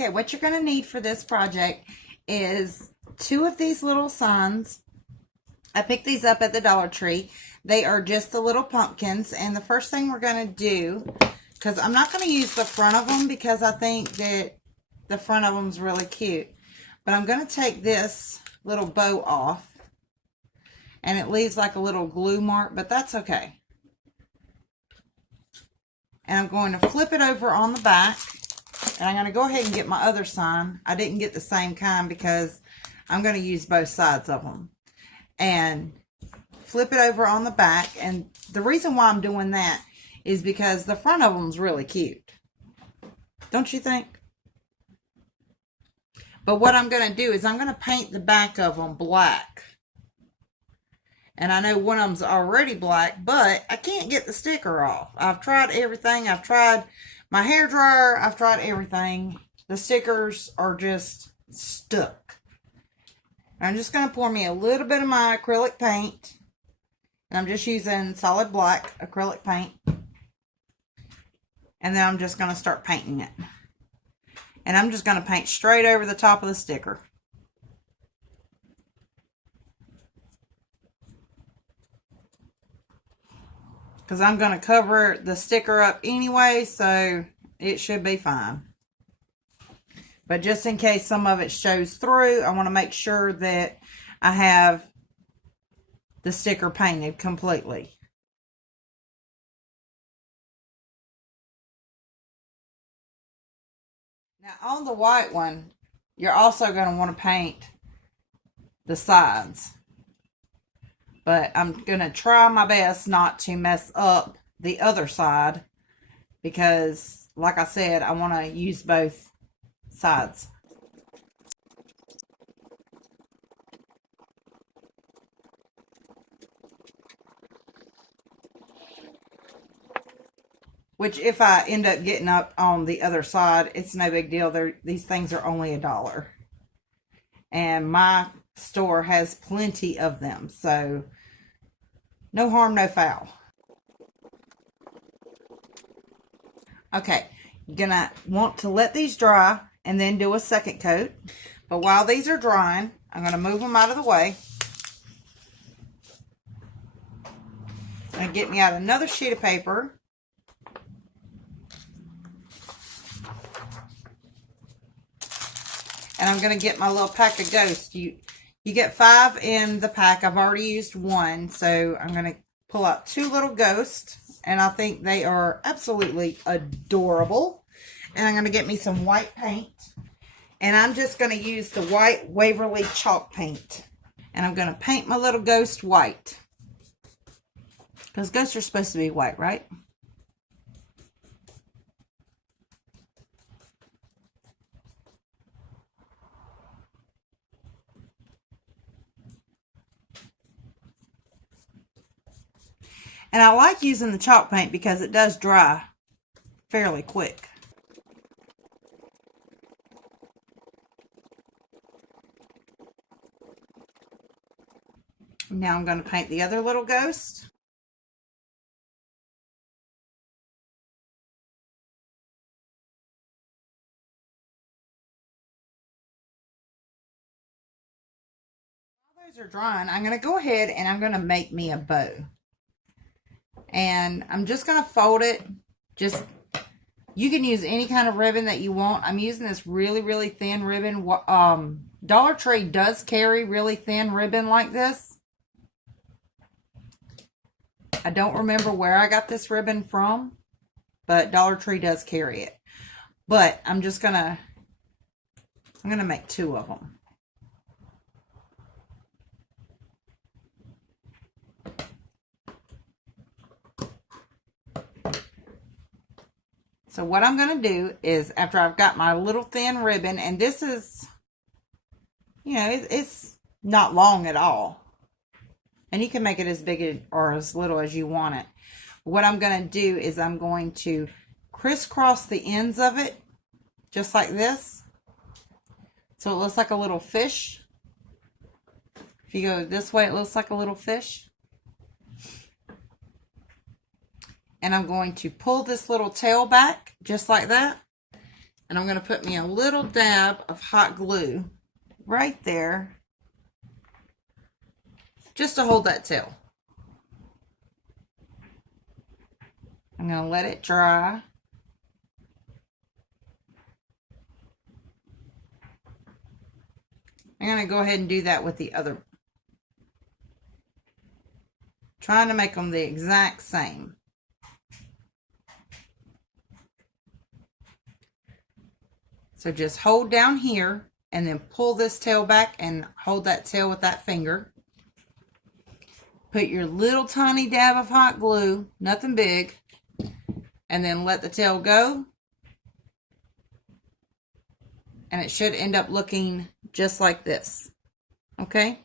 Okay, what you're going to need for this project is 2 of these little signs. I picked these up at the Dollar Tree. They are just the little pumpkins. And the first thing we're going to do, because I'm not going to use the front of them because I think that the front of them is really cute. But I'm going to take this little bow off. And it leaves like a little glue mark, but that's okay. And I'm going to flip it over on the back. And I'm going to go ahead and get my other sign. I didn't get the same kind because I'm going to use both sides of them. And flip it over on the back. And the reason why I'm doing that is because the front of them is really cute. Don't you think? But what I'm going to do is I'm going to paint the back of them black. And I know one of them's already black, but I can't get the sticker off. I've tried everything. I've tried my hairdryer. I've tried everything. The stickers are just stuck. I'm just going to pour me a little bit of my acrylic paint. And I'm just using solid black acrylic paint. And then I'm just going to start painting it. And I'm just going to paint straight over the top of the sticker. Because I'm going to cover the sticker up anyway, so it should be fine. But just in case some of it shows through, I want to make sure that I have the sticker painted completely. Now on the white one, you're also going to want to paint the sides. But I'm going to try my best not to mess up the other side. Because, like I said, I want to use both sides. Which, if I end up getting up on the other side, it's no big deal. These things are only $1. And my store has plenty of them. So, no harm, no foul. Okay, you're going to want to let these dry and then do a second coat. But while these are drying, I'm going to move them out of the way. I'm going to get me out another sheet of paper. And I'm going to get my little pack of ghosts. You get 5 in the pack. I've already used 1. So I'm going to pull out 2 little ghosts. And I think they are absolutely adorable. And I'm going to get me some white paint. And I'm just going to use the white Waverly chalk paint. And I'm going to paint my little ghost white. Because ghosts are supposed to be white, right? And I like using the chalk paint because it does dry fairly quick. Now I'm going to paint the other little ghost. While those are drying, I'm going to go ahead and I'm going to make me a bow. And I'm just going to fold it. You can use any kind of ribbon that you want. I'm using this really, really thin ribbon. Dollar Tree does carry really thin ribbon like this. I don't remember where I got this ribbon from, but Dollar Tree does carry it. But I'm going to make 2 of them. So what I'm going to do is, after I've got my little thin ribbon, and this is, you know, it's not long at all. And you can make it as big or as little as you want it. What I'm going to do is I'm going to crisscross the ends of it, just like this. So it looks like a little fish. If you go this way, it looks like a little fish. And I'm going to pull this little tail back, just like that. And I'm going to put me a little dab of hot glue right there, just to hold that tail. I'm going to let it dry. I'm going to go ahead and do that with the other. Trying to make them the exact same. So just hold down here and then pull this tail back and hold that tail with that finger. Put your little tiny dab of hot glue, nothing big, and then let the tail go. And it should end up looking just like this. Okay?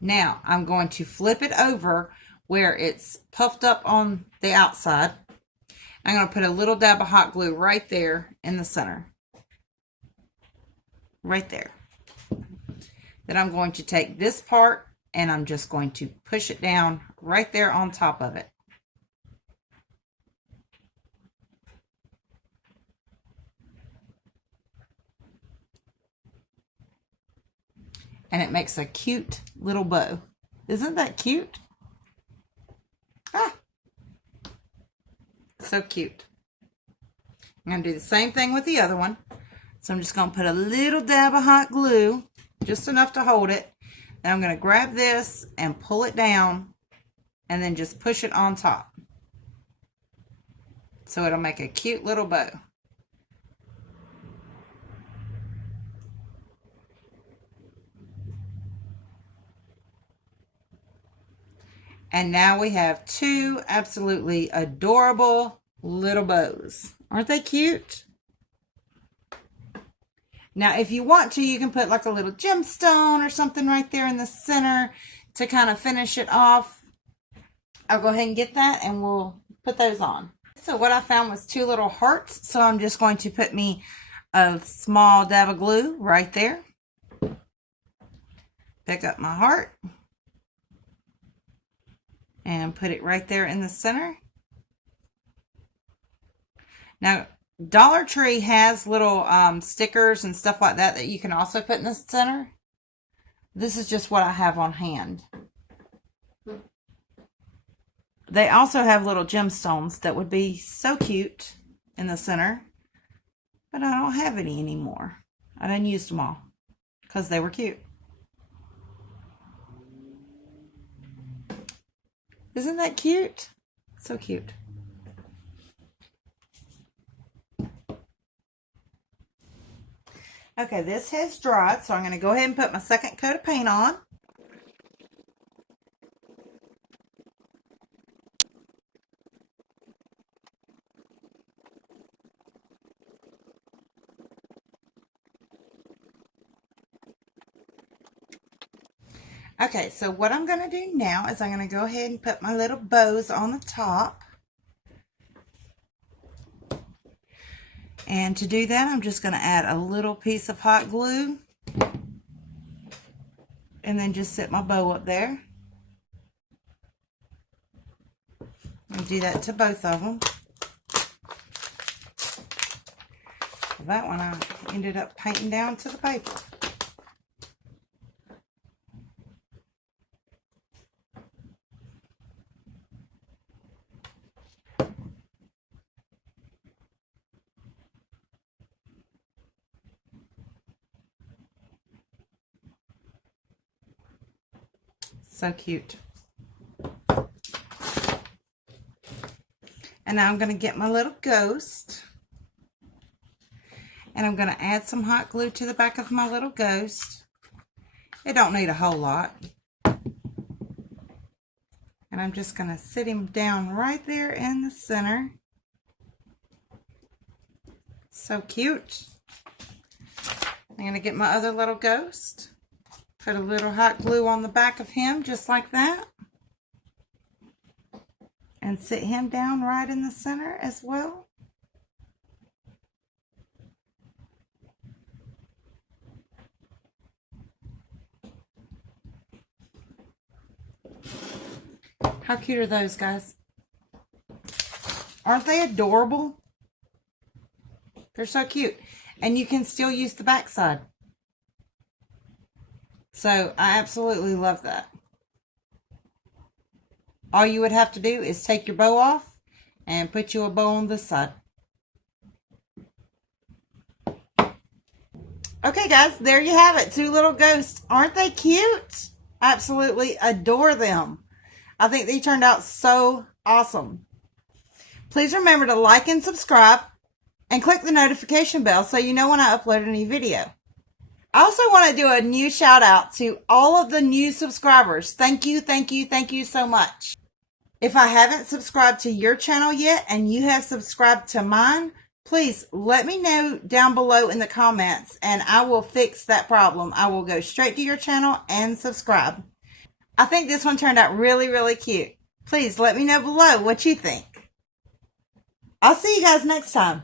Now, I'm going to flip it over where it's puffed up on the outside. I'm going to put a little dab of hot glue right there in the center. Right there. Then I'm going to take this part and I'm just going to push it down right there on top of it. And it makes a cute little bow. Isn't that cute? Ah, so cute. I'm going to do the same thing with the other one. So I'm just going to put a little dab of hot glue, just enough to hold it. Then I'm going to grab this and pull it down and then just push it on top. So it'll make a cute little bow. And now we have two absolutely adorable little bows. Aren't they cute? Now, if you want to, you can put like a little gemstone or something right there in the center to kind of finish it off. I'll go ahead and get that and we'll put those on. So what I found was two little hearts. So I'm just going to put me a small dab of glue right there. Pick up my heart. And put it right there in the center. Now, Dollar Tree has little stickers and stuff like that that you can also put in the center. This is just what I have on hand. They also have little gemstones that would be so cute in the center. But I don't have any anymore. I done used them all because they were cute. Isn't that cute? So cute. Okay, this has dried, so I'm going to go ahead and put my second coat of paint on. Okay, so what I'm going to do now is I'm going to go ahead and put my little bows on the top. And to do that, I'm just going to add a little piece of hot glue. And then just set my bow up there. And do that to both of them. That one I ended up painting down to the paper. So cute. And now I'm going to get my little ghost. And I'm going to add some hot glue to the back of my little ghost. It don't need a whole lot. And I'm just going to sit him down right there in the center. So cute. I'm going to get my other little ghost. Put a little hot glue on the back of him, just like that. And sit him down right in the center as well. How cute are those, guys? Aren't they adorable? They're so cute. And you can still use the backside. So I absolutely love that. All you would have to do is take your bow off and put you a bow on this side. Okay, guys, there you have it. 2 little ghosts. Aren't they cute? Absolutely adore them. I think they turned out so awesome. Please remember to like and subscribe and click the notification bell so you know when I upload a new video. I also want to do a new shout out to all of the new subscribers. Thank you, thank you, thank you so much. If I haven't subscribed to your channel yet and you have subscribed to mine, please let me know down below in the comments and I will fix that problem. I will go straight to your channel and subscribe. I think this one turned out really, really cute. Please let me know below what you think. I'll see you guys next time.